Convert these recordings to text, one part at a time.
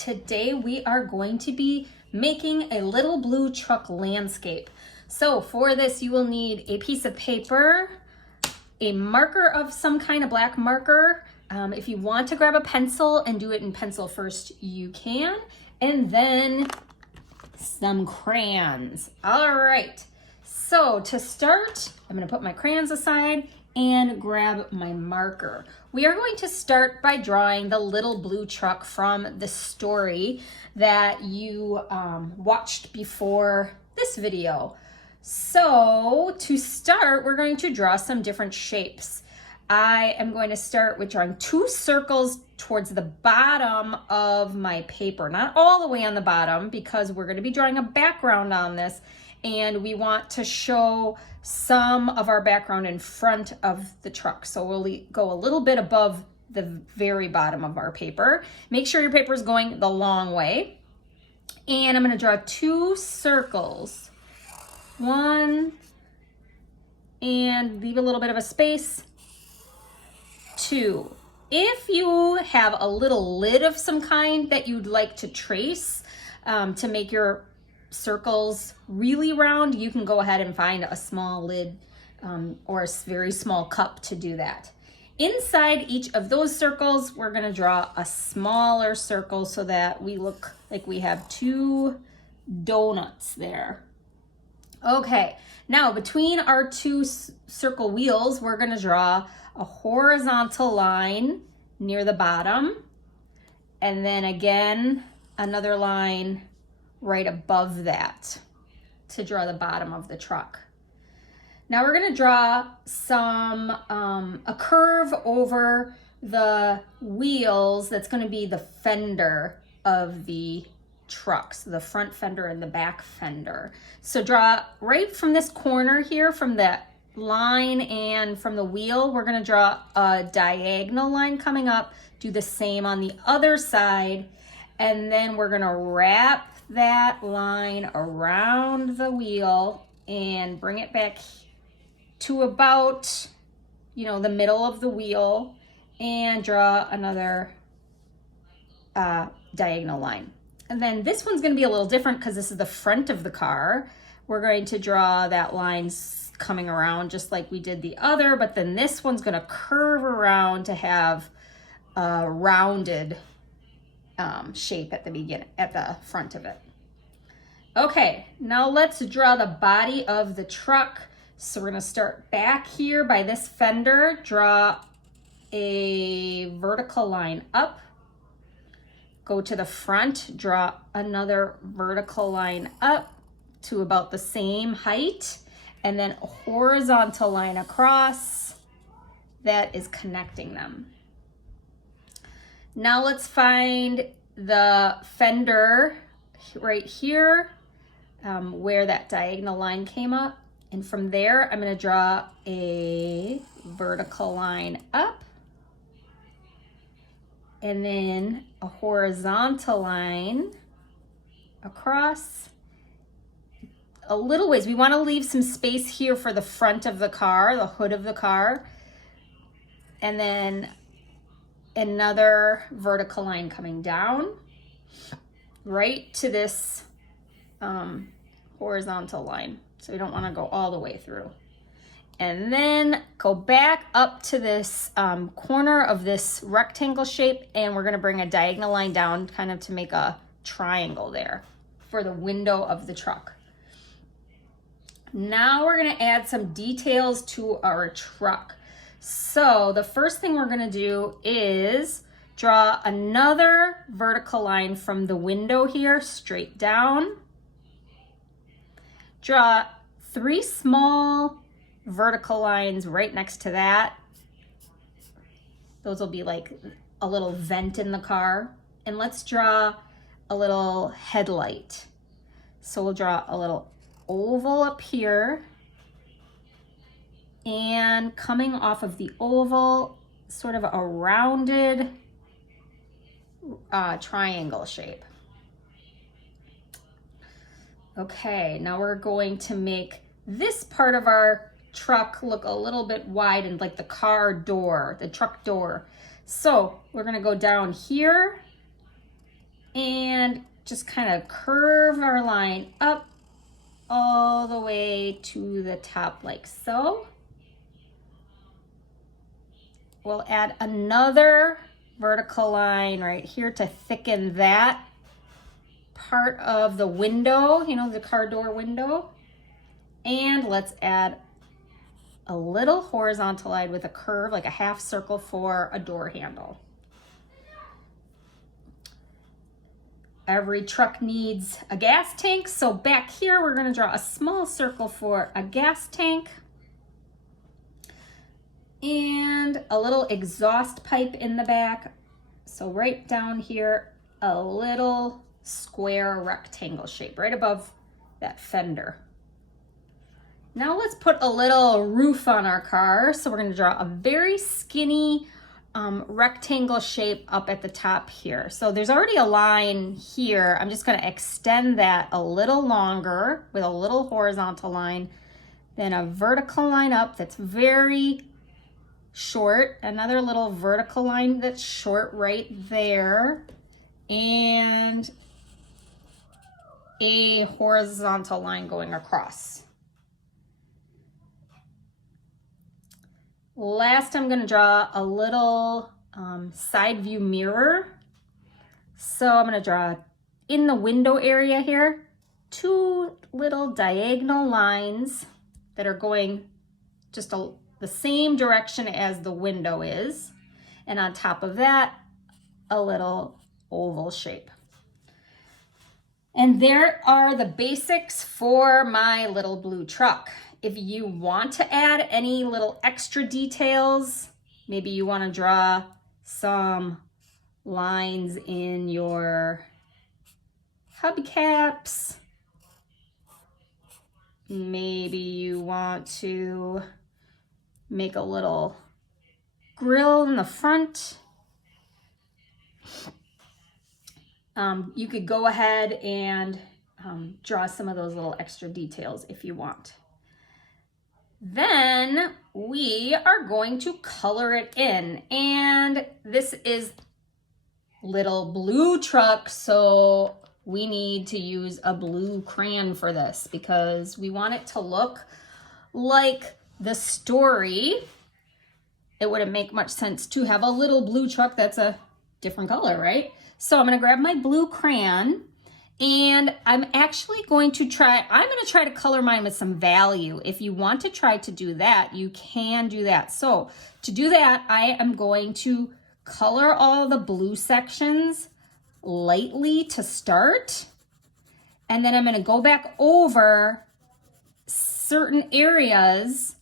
today we are going to be making a little blue truck landscape. So for this you will need a piece of paper, a marker of some kind, a black marker. If you want to grab a pencil and do it in pencil first, you can. And then some crayons. All right, so to start, I'm gonna put my crayons aside and grab my marker. We are going to start by drawing the little blue truck from the story that you watched before this video. So to start, we're going to draw some different shapes. I am going to start with drawing 2 circles towards the bottom of my paper, not all the way on the bottom, because we're going to be drawing a background on this and we want to show some of our background in front of the truck. So we'll go a little bit above the very bottom of our paper. Make sure your paper is going the long way. And I'm going to draw 2 circles. 1, and leave a little bit of a space. 2. If you have a little lid of some kind that you'd like to trace to make your circles really round, you can go ahead and find a small lid or a very small cup to do that. Inside each of those circles, we're going to draw a smaller circle so that we look like we have 2 donuts there. Okay, now between our 2 circle wheels, we're going to draw a horizontal line near the bottom, and then again another line right above that to draw the bottom of the truck. Now we're going to draw some a curve over the wheels that's going to be the fender of the truck, so the front fender and the back fender. So draw right from this corner here, from that line and from the wheel, we're going to draw a diagonal line coming up. Do the same on the other side, and then we're going to wrap that line around the wheel and bring it back to about, the middle of the wheel, and draw another diagonal line. And then this one's going to be a little different because this is the front of the car. We're going to draw that line coming around just like we did the other, but then this one's going to curve around to have a rounded shape at the front of it. Okay, now let's draw the body of the truck. So we're going to start back here by this fender, draw a vertical line up, go to the front, draw another vertical line up to about the same height, and then a horizontal line across that is connecting them. Now let's find the fender right here where that diagonal line came up. And from there, I'm going to draw a vertical line up and then a horizontal line across a little ways. We want to leave some space here for the front of the car, the hood of the car, and then another vertical line coming down right to this horizontal line. So we don't want to go all the way through. And then go back up to this corner of this rectangle shape, and we're going to bring a diagonal line down kind of to make a triangle there for the window of the truck. Now we're going to add some details to our truck. So the first thing we're going to do is draw another vertical line from the window here straight down. Draw 3 small vertical lines right next to that. Those will be like a little vent in the car. And let's draw a little headlight. So we'll draw a little oval up here, and coming off of the oval, sort of a rounded triangle shape. Okay, now we're going to make this part of our truck look a little bit widened, like the car door, the truck door. So we're gonna go down here and just kind of curve our line up all the way to the top like so. We'll add another vertical line right here to thicken that part of the window, you know, the car door window. And let's add a little horizontal line with a curve, like a half circle for a door handle. Every truck needs a gas tank, so back here we're going to draw a small circle for a gas tank and a little exhaust pipe in the back. So right down here, a little square rectangle shape right above that fender. Now let's put a little roof on our car. So we're going to draw a very skinny rectangle shape up at the top here. So there's already a line here. I'm just going to extend that a little longer with a little horizontal line, then a vertical line up that's very short, another little vertical line that's short right there, and a horizontal line going across. Last, I'm going to draw a little side view mirror. So I'm going to draw in the window area here, 2 little diagonal lines that are going just the same direction as the window is. And on top of that, a little oval shape. And there are the basics for my little blue truck. If you want to add any little extra details, maybe you want to draw some lines in your hubcaps. Maybe you want to make a little grill in the front. You could go ahead and draw some of those little extra details if you want. Then we are going to color it in, and this is little blue truck, so we need to use a blue crayon for this because we want it to look like the story. It wouldn't make much sense to have a little blue truck that's a different color, right? So I'm going to grab my blue crayon, and I'm actually going to try to color mine with some value. If you want to try to do that, you can do that. So to do that, I am going to color all the blue sections lightly to start. And then I'm going to go back over certain areas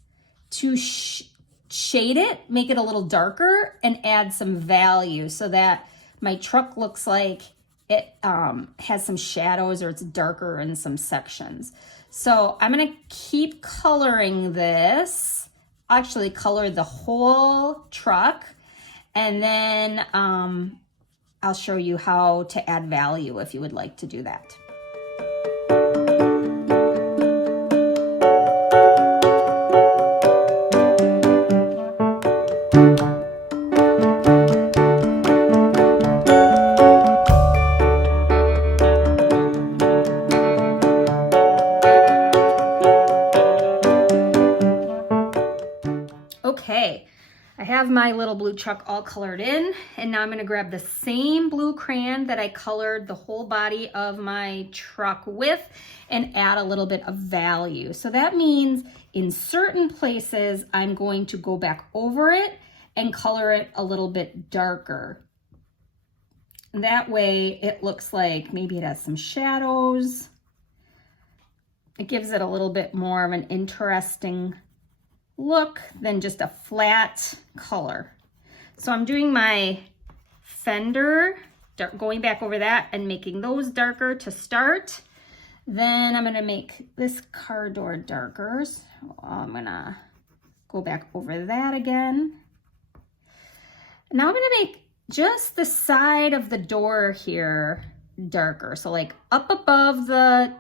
to shade it, make it a little darker, and add some value so that my truck looks like it has some shadows or it's darker in some sections. So I'm going to keep coloring this, actually color the whole truck, and then I'll show you how to add value if you would like to do that. Okay, I have my little blue truck all colored in, and now I'm going to grab the same blue crayon that I colored the whole body of my truck with and add a little bit of value. So that means in certain places, I'm going to go back over it and color it a little bit darker. That way it looks like maybe it has some shadows. It gives it a little bit more of an interesting look than just a flat color. So I'm doing my fender, going back over that and making those darker to start. Then I'm gonna make this car door darker. So I'm gonna go back over that again. Now I'm gonna make just the side of the door here darker. So like up above the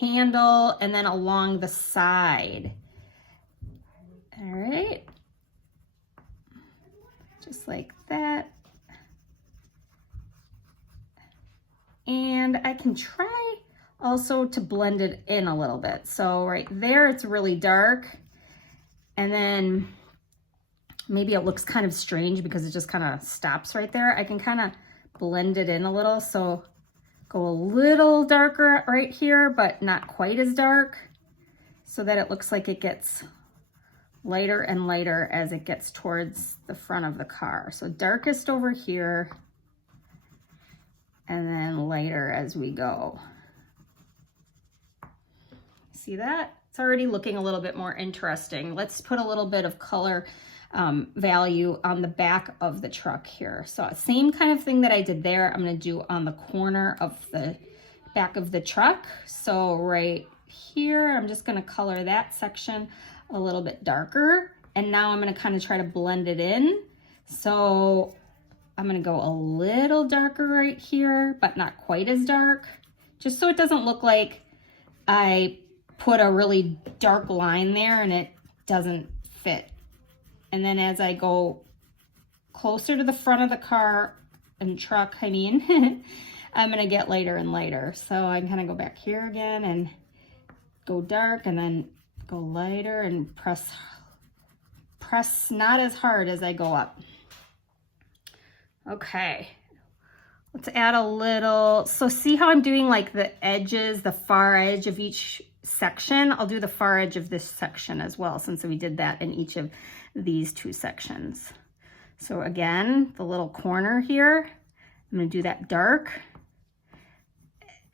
handle and then along the side. All right, just like that. And I can try also to blend it in a little bit. So right there, it's really dark. And then maybe it looks kind of strange because it just kind of stops right there. I can kind of blend it in a little. So go a little darker right here, but not quite as dark, so that it looks like it gets lighter and lighter as it gets towards the front of the car. So darkest over here, and then lighter as we go. See that? It's already looking a little bit more interesting. Let's put a little bit of color value on the back of the truck here. So same kind of thing that I did there, I'm gonna do on the corner of the back of the truck. So right here, I'm just gonna color that section a little bit darker. And now I'm gonna kind of try to blend it in. So I'm gonna go a little darker right here, but not quite as dark, just so it doesn't look like I put a really dark line there and it doesn't fit. And then as I go closer to the front of the car and truck, I mean, I'm gonna get lighter and lighter. So I'm gonna go back here again and go dark and then go lighter and press not as hard as I go up. Okay, let's add a little, so see how I'm doing like the edges, the far edge of each section? I'll do the far edge of this section as well, since we did that in each of these two sections. So again, the little corner here, I'm gonna do that dark,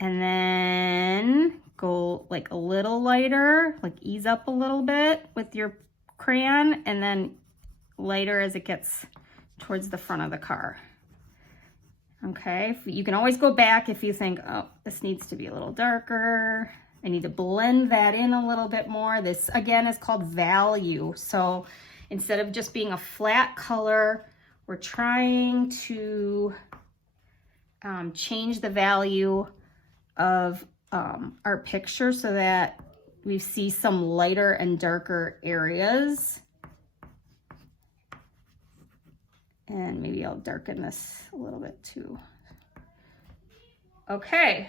and then go like a little lighter, like ease up a little bit with your crayon, and then lighter as it gets towards the front of the car. Okay, you can always go back if you think, oh, this needs to be a little darker. I need to blend that in a little bit more. This again is called value. So instead of just being a flat color, we're trying to change the value of our picture so that we see some lighter and darker areas. And maybe I'll darken this a little bit too. Okay,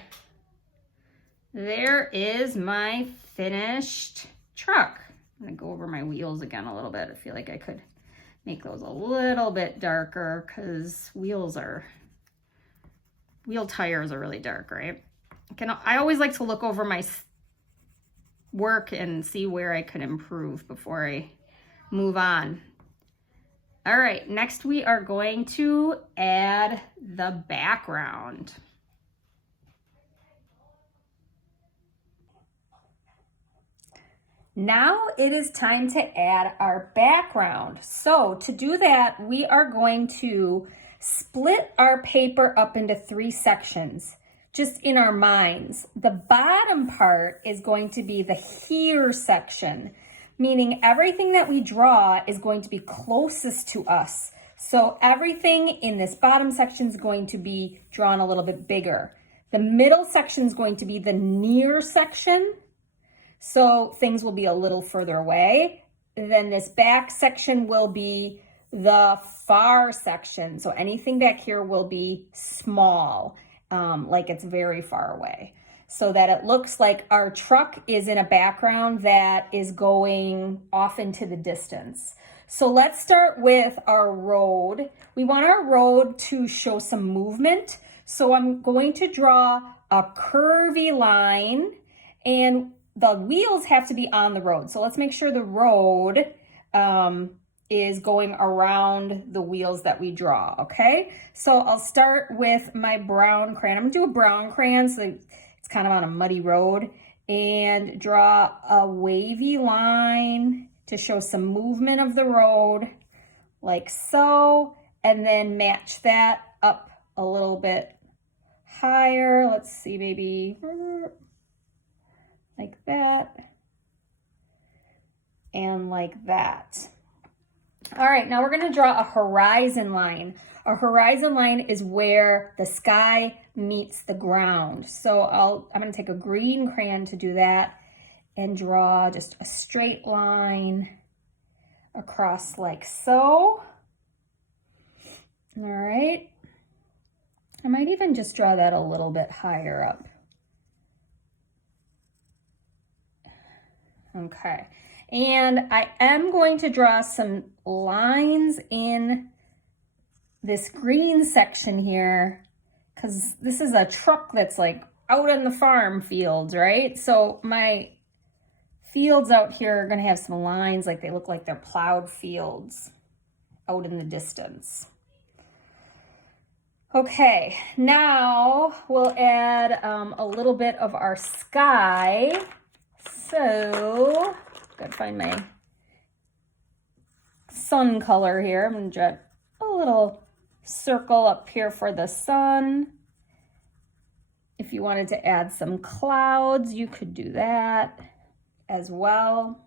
there is my finished truck. I'm gonna go over my wheels again a little bit. I feel like I could make those a little bit darker because wheel tires are really dark, right? I always like to look over my work and see where I could improve before I move on. All right, next we are going to add the background. Now it is time to add our background. So to do that, we are going to split our paper up into 3 sections, just in our minds. The bottom part is going to be the here section, meaning everything that we draw is going to be closest to us. So everything in this bottom section is going to be drawn a little bit bigger. The middle section is going to be the near section, so things will be a little further away. Then this back section will be the far section. So anything back here will be small, like it's very far away, so that it looks like our truck is in a background that is going off into the distance. So let's start with our road. We want our road to show some movement. So I'm going to draw a curvy line, and the wheels have to be on the road. So let's make sure the road is going around the wheels that we draw, okay? So I'll start with my brown crayon. I'm gonna do a brown crayon so it's kind of on a muddy road, and draw a wavy line to show some movement of the road, like so, and then match that up a little bit higher. Let's see, maybe like that, and like that. All right, now we're gonna draw a horizon line. A horizon line is where the sky meets the ground. So I'm gonna take a green crayon to do that and draw just a straight line across like so. All right. I might even just draw that a little bit higher up. Okay, and I am going to draw some lines in this green section here because this is a truck that's like out in the farm fields, right? So my fields out here are gonna have some lines, like they look like they're plowed fields out in the distance. Okay, now we'll add a little bit of our sky. So, gotta find my sun color here. I'm gonna draw a little circle up here for the sun. If you wanted to add some clouds, you could do that as well.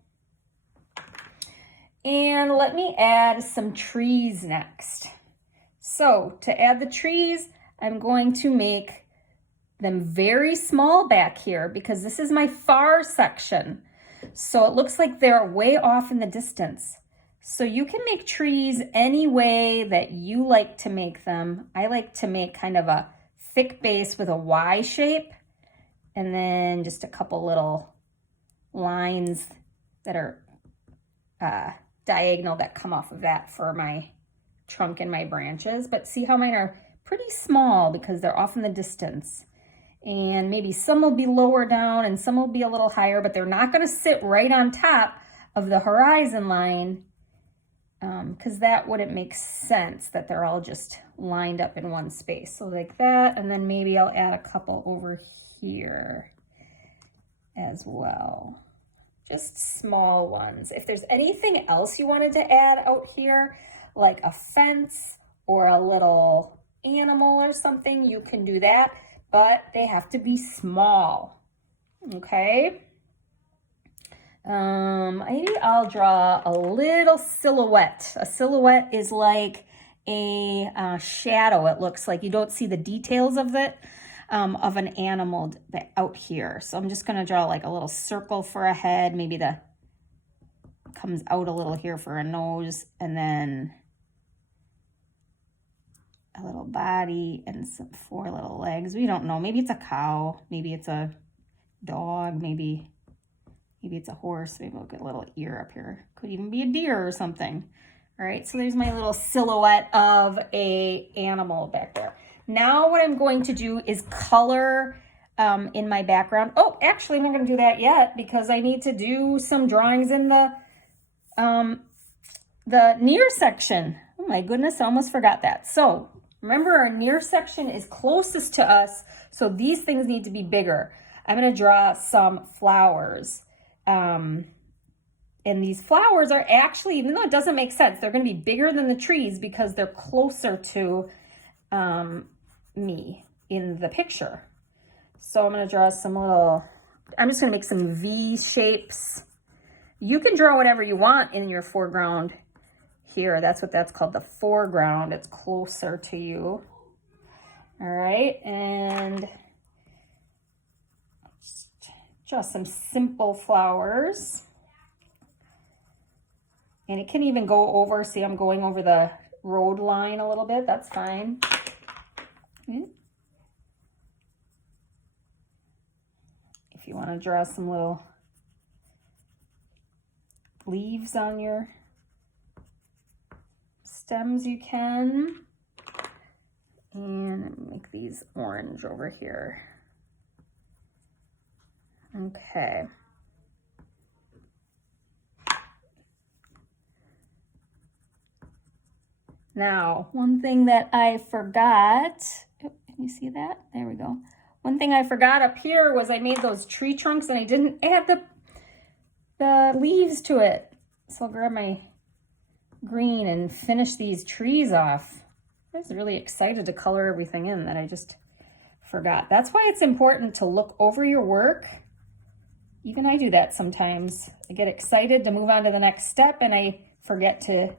And let me add some trees next. So to add the trees, I'm going to make them very small back here because this is my far section. So it looks like they're way off in the distance. So you can make trees any way that you like to make them. I like to make kind of a thick base with a Y shape and then just a couple little lines that are diagonal that come off of that for my trunk and my branches. But see how mine are pretty small because they're off in the distance. And maybe some will be lower down and some will be a little higher, but they're not going to sit right on top of the horizon line because that wouldn't make sense that they're all just lined up in one space. So like that, and then maybe I'll add a couple over here as well. Just small ones. If there's anything else you wanted to add out here, like a fence or a little animal or something, you can do that, but they have to be small, okay? Maybe I'll draw a little silhouette. A silhouette is like a shadow. It looks like you don't see the details of it, of an animal out here. So I'm just gonna draw like a little circle for a head, maybe the comes out a little here for a nose, and then a little body and some 4 little legs. We don't know. Maybe it's a cow. Maybe it's a dog. Maybe it's a horse. Maybe we'll get a little ear up here. Could even be a deer or something. All right, so there's my little silhouette of a animal back there. Now what I'm going to do is color in my background. Oh, actually, I'm not going to do that yet because I need to do some drawings in the near section. Oh my goodness, I almost forgot that. So remember, our near section is closest to us, so these things need to be bigger. I'm going to draw some flowers. And these flowers are actually, even though it doesn't make sense, they're going to be bigger than the trees because they're closer to me in the picture. So I'm going to draw some little, I'm just going to make some V shapes. You can draw whatever you want in your foreground here. That's what that's called, the foreground. It's closer to you. All right, and draw some simple flowers. And it can even go over, see I'm going over the road line a little bit, that's fine. If you want to draw some little leaves on your stems, you can. And make these orange over here. Okay. Now, one thing that I forgot, oh, can you see that? There we go. One thing I forgot up here was I made those tree trunks and I didn't add the leaves to it. So I'll grab my green and finish these trees off. I was really excited to color everything in that I just forgot. That's why it's important to look over your work. Even I do that sometimes. I get excited to move on to the next step and I forget to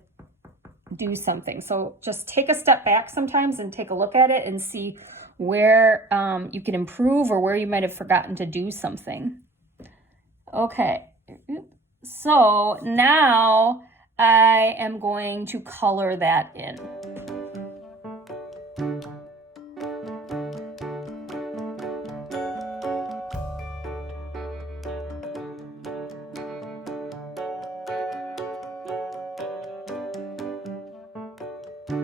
do something. So just take a step back sometimes and take a look at it and see where you can improve or where you might have forgotten to do something. Okay, so now I am going to color that in. Okay,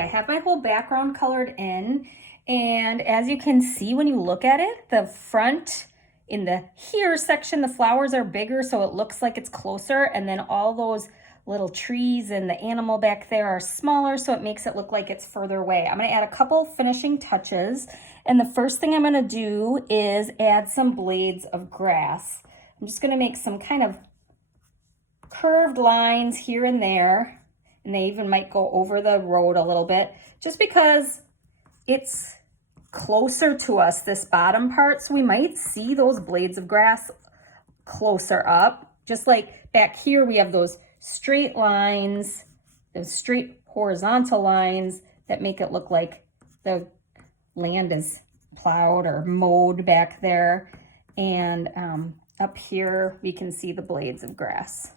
I have my whole background colored in, and as you can see when you look at it, the front in the here section, the flowers are bigger, so it looks like it's closer, and then all those little trees and the animal back there are smaller, so it makes it look like it's further away. I'm gonna add a couple finishing touches, and the first thing I'm gonna do is add some blades of grass. I'm just gonna make some kind of curved lines here and there, and they even might go over the road a little bit, just because it's closer to us, this bottom part, so we might see those blades of grass closer up. Just like back here, we have those straight lines, those straight horizontal lines that make it look like the land is plowed or mowed back there. And up here, we can see the blades of grass.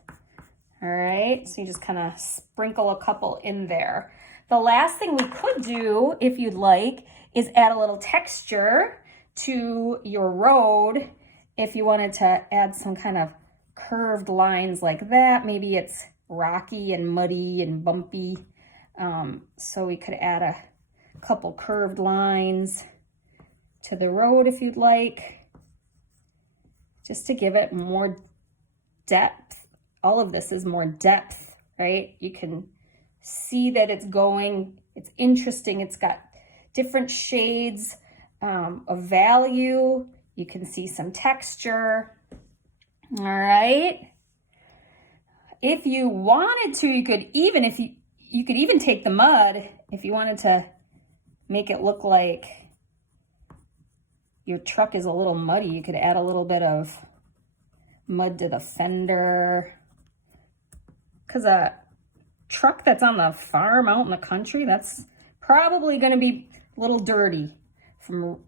All right, so you just kind of sprinkle a couple in there. The last thing we could do, if you'd like, is add a little texture to your road. If you wanted to add some kind of curved lines like that, maybe it's rocky and muddy and bumpy. So we could add a couple curved lines to the road if you'd like, just to give it more depth. All of this is more depth, right? You can see that it's going, it's interesting. It's got different shades of value. You can see some texture. All right. If you wanted to, you could even, you could even take the mud, if you wanted to make it look like your truck is a little muddy, you could add a little bit of mud to the fender. Because a truck that's on the farm out in the country, that's probably going to be a little dirty from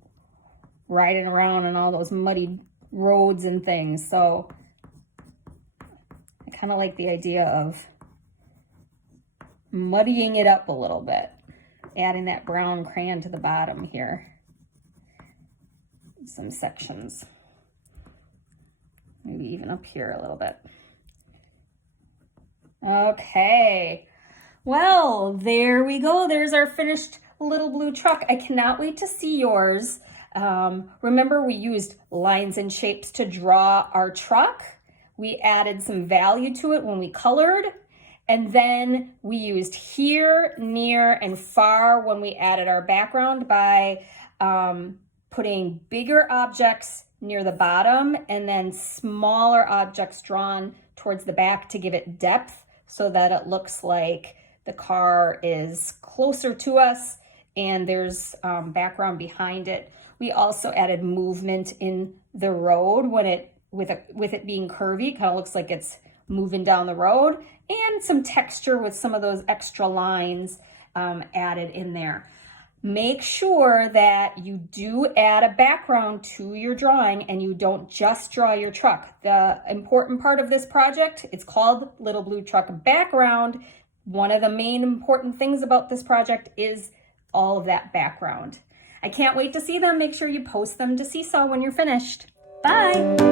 riding around on all those muddy roads and things. So I kind of like the idea of muddying it up a little bit, adding that brown crayon to the bottom here. Some sections, maybe even up here a little bit. Okay, well, there we go. There's our finished little blue truck. I cannot wait to see yours. Remember, we used lines and shapes to draw our truck. We added some value to it when we colored. And then we used here, near, and far when we added our background by putting bigger objects near the bottom and then smaller objects drawn towards the back to give it depth, so that it looks like the car is closer to us and there's background behind it. We also added movement in the road when it, with it being curvy, kind of looks like it's moving down the road, and some texture with some of those extra lines added in there. Make sure that you do add a background to your drawing and you don't just draw your truck. The important part of this project, it's called Little Blue Truck Background. One of the main important things about this project is all of that background. I can't wait to see them. Make sure you post them to Seesaw when you're finished. Bye.